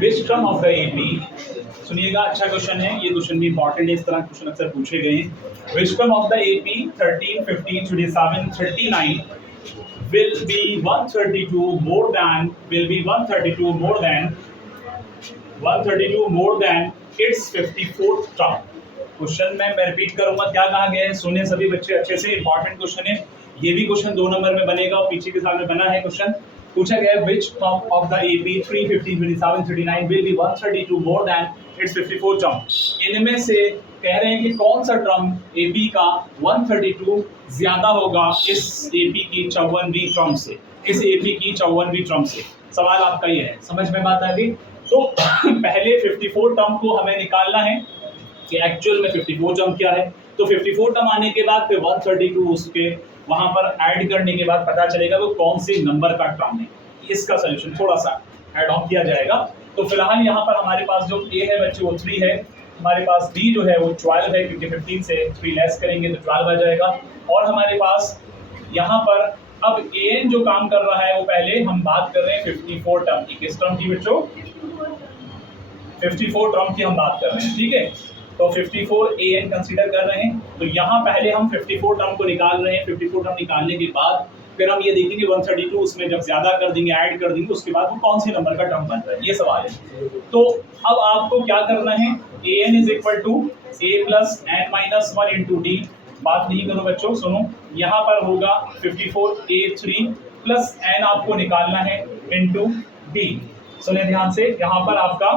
Which term of the AP, सुनिएगा अच्छा question है, ये क्वेश्चन भी इंपॉर्टेंट है, इस तरह क्वेश्चन अक्सर पूछे गए हैं। Which term of the AP 13, 15, 27, 39 will be 132 more than 132 more than its 54th term। Question में मैं रिपीट करूंगा क्या कहा गया है, सुने सभी बच्चे अच्छे से, इंपॉर्टेंट क्वेश्चन है। ये भी क्वेश्चन 2 नंबर में बनेगा और पीछे के साथ में बना है क्वेश्चन। पूछा गया है which term of the AP 3, 15, 27, 39 will be 132 more than its 54 term। इनमें से कह रहे हैं कि कौन सा टर्म AP का 132 ज्यादा होगा इस AP की 54वीं टर्म से, इस AP की 54वीं टर्म से। सवाल आपका ये है, समझ में बात आ गई? तो पहले 54 टर्म को हमें निकालना है कि एक्चुअल में 54 टर्म क्या है। तो 54 टर्म आने के बाद फिर 132 उसके वहां पर ऐड करने के बाद पता चलेगा वो कौन से नंबर का टर्म है। इसका सॉल्यूशन थोड़ा सा ऐड ऑन किया जाएगा। तो फिलहाल यहाँ पर हमारे पास जो A है बच्चे वो 3 है, हमारे पास B जो है वो 12 है, क्योंकि 15 से 3 लेस करेंगे तो 12 आ जाएगा। और हमारे पास यहाँ पर अब AN जो काम कर रहा है वो पहले हम बात कर रहे हैं 54 टर्म की। किस टर्म की बच्चों? 54 टर्म की हम बात कर रहे हैं, ठीक है। तो 54 AN कंसीडर कर रहे हैं। तो यहाँ पहले हम 54 टर्म को निकाल रहे हैं। 54 टर्म निकालने के बाद फिर हम ये देखेंगे 132 उसमें जब ज्यादा कर देंगे, ऐड कर देंगे, उसके बाद वो कौन से नंबर का टर्म बन रहा है, ये सवाल है। तो अब आपको क्या करना है, AN is equal to A plus N minus 1 into D। बात नहीं करो बच्चों, सुनो, यहाँ पर होगा 54 A3 प्लस N आपको निकालना है इंटू D। सुने ध्यान से, यहाँ पर आपका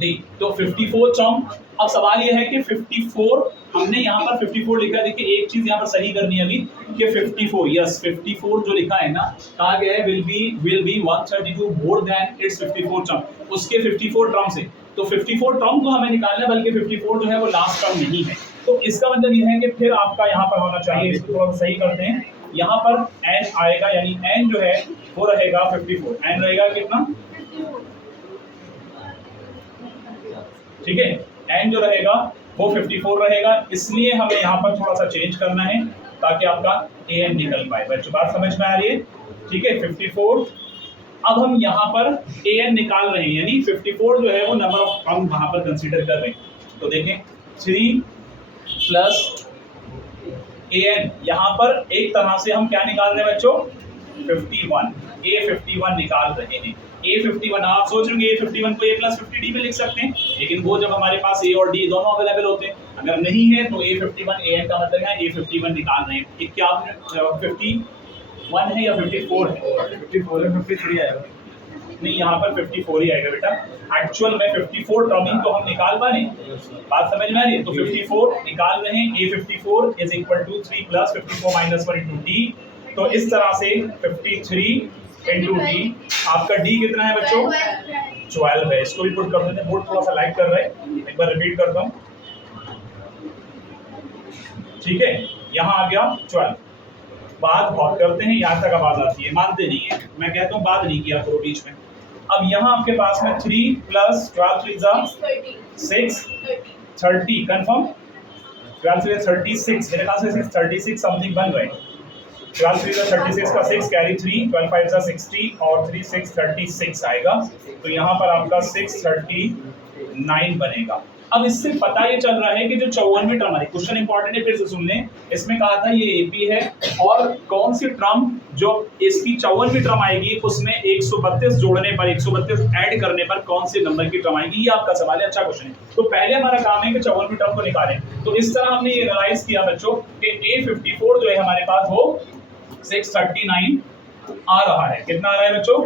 D। तो 54 टर्म। अब सवाल ये है कि 54 हमने यहाँ पर 54 लिखा, देखिए एक चीज यहाँ पर सही करनी है अभी कि 54 यस 54 जो लिखा है ना, कहा गया है will be 132 more than it's 54 term, उसके 54 टर्म से। तो 54 टर्म को हमें निकालना है, बल्कि 54 जो है वो लास्ट टर्म नहीं है। तो इसका मतलब ये है कि फिर आपका यहाँ पर होना चाहिए, इसको थोड़ा सही करते हैं, यहाँ पर n आएगा, यानी n जो है वो रहेगा 54। n रहेगा कितना? ठीक है, n जो रहेगा वो 54 रहेगा, इसलिए हमें यहाँ पर थोड़ा सा चेंज करना है ताकि आपका AN निकल पाए। बच्चों बात समझ में आ रही है? ठीक है, 54। अब हम यहाँ पर AN निकाल रहे हैं, यानी 54 जो है वो नंबर ऑफ टर्म वहां पर कंसीडर कर रहे हैं। तो देखें 3 प्लस AN, यहाँ पर एक तरह से हम क्या निकाल रहे हैं बच्चों? 51 A51 निकाल रहे हैं। A51 आप सोच रहे हैं A51 को A प्लस 50D में लिख सकते हैं, लेकिन वो जब हमारे पास A और D दोनों अवेलेबल होते हैं, अगर नहीं है तो A51 AN का मतलब है A51 निकाल रहे हैं। क्या 51 है या 54 है? 54 है, 53 आएगा नहीं, यहाँ पर 54 ही आएगा बेटा। एक्चुअल में 54 टर्मिंग तो हम निकाल पा रहे हैं, बात समझ में आ रही है? तो 54 निकाल रहे हैं, A54 is equal to 3 plus 54 minus 1 into D। तो इस तरह से 53 इंटू D, आपका D कितना है बच्चों? 12 है। इसको भी पुट कर देते हैं, बोर्ड थोड़ा सा लाइक कर रहा है, एक बार रिपीट करता हूँ, ठीक है। यहाँ आ गया 12। बात बहुत करते हैं, यहाँ तक आवाज आती है, मानते नहीं है, मैं कहता हूँ बात नहीं किया करो बीच में। अब यहाँ आपके पास में 3 प्लस 12 3 6 30 कंफर्म, 12 3 36, मेरे ख्याल से 36 समथिंग बन रहे हैं। 12 3 36 का 6 कैरी 3, 12 5 60 और 3 6 36 आएगा। तो यहाँ पर आपका 639 बनेगा। अब इससे पता ये चल रहा है कि जो 54वीं टर्म है, क्वेश्चन इंपॉर्टेंट है, फिर से सुन लें। इसमें कहा था ये AP है और कौन सी टर्म जो इसकी 54वीं टर्म आएगी उसमें 132 जोड़ने पर, 132 ऐड करने पर कौन से नंबर की टर्म आएगी, ये आपका सवाल है। अच्छा क्वेश्चन है। तो पहले हमारा काम है कि 54वीं टर्म को निकालें। तो इस तरह हमने ये एनालाइज किया बच्चों कि A54 जो है हमारे पास वो 639 आ रहा है। कितना आ रहा है बच्चों?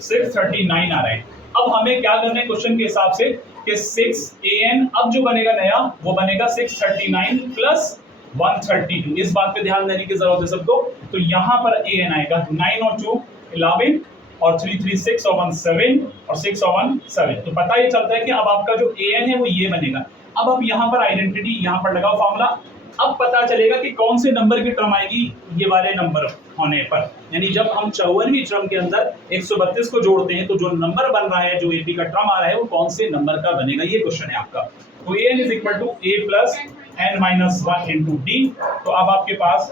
639 आ रहा है। अब हमें क्या करना है क्वेश्चन के हिसाब से कि 6AN अब जो बनेगा नया वो बनेगा 639 प्लस 132। इस बात पे ध्यान देने की जरूरत है सबको। तो यहाँ पर AN आएगा 9 और 2 11 और 3 3 6 और 1 7 और 6 और 1 7। तो पता ये चलता है कि अब आपका जो AN है वो ये बनेगा। अब यहाँ पर आइडेंटिटी यहाँ पर लगाओ फॉर्मूला, अब पता चलेगा कि कौन से नंबर की टर्म आएगी ये वाले नंबर होने पर। यानी जब हम 54वीं टर्म के अंदर 132 को जोड़ते हैं तो जो नंबर बन रहा है, जो AP का टर्म आ रहा है वो कौन से नंबर का बनेगा, ये क्वेश्चन है आपका। तो AN is equal to A plus N minus 1 into D। तो अब आपके पास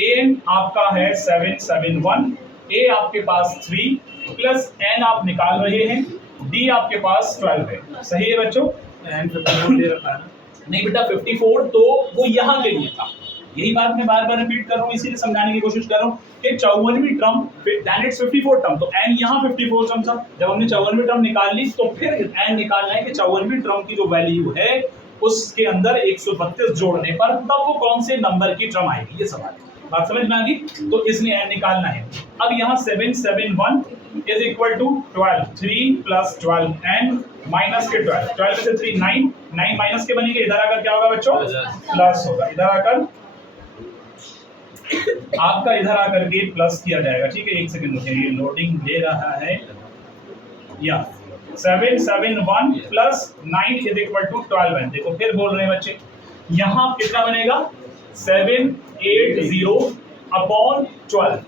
AN आपका है 771, A आपके पास 3 प्लस N आप निकाल रहे हैं डी आपके पास 12 है, सही है बच्चों? एंड 54 दे रखा है ना? नहीं बेटा 54 तो वो यहाँ के लिए था, यही बात मैं बार बार रिपीट कर रहा हूँ, इसीलिए समझाने की कोशिश कर रहा हूँ कि 54वीं टर्म देन इट्स 54 टर्म, तो n यहाँ 54 टर्म था। जब हमने 54वीं टर्म निकाल ली तो फिर n निकालना है कि 54वीं टर्म की जो वैल्यू है उसके अंदर 132 जोड़ने पर तब वो कौन से नंबर की टर्म आएगी, ये सवाल है। बात समझ में आ गई? तो इसलिए n निकालना है। अब यहाँ 771 is equal to 12, 3 plus 12 n minus के 12, 12 में से 3 9, 9 माइनस के बनेंगे, इधर आकर क्या होगा बच्चों? प्लस होगा, इधर आकर आपका इधर आकर के प्लस किया जाएगा, ठीक है? एक सेकंड रुकिए, ये लोडिंग ले रहा है। या 771 प्लस 9 इज इक्वल टू 12 देखो फिर बोल रहे हैं बच्चे, यहाँ कितना बनेगा? 780 upon 12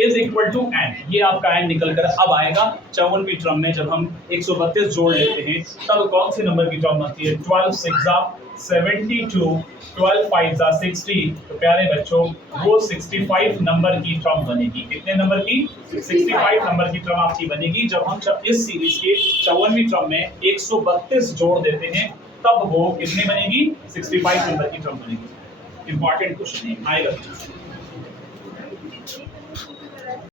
is equal to n, ये आपका n निकल कर अब आएगा 54वीं टर्म में। जब हम 132 जोड़ लेते हैं तब कौन सी नंबर की टर्म आती है? 12 6 72, 12 5 60, तो प्यारे बच्चों वो 65 नंबर की टर्म बनेगी। कितने नंबर की? 65 नंबर की टर्म आपकी बनेगी जब हम इस सीरीज के 54वीं टर्म में 132 जोड़ देते हैं, तब वो कितने बनेगी? 65 नंबर की टर्म बनेगी। इंपॉर्टेंट क्वेश्चन है, आएगा।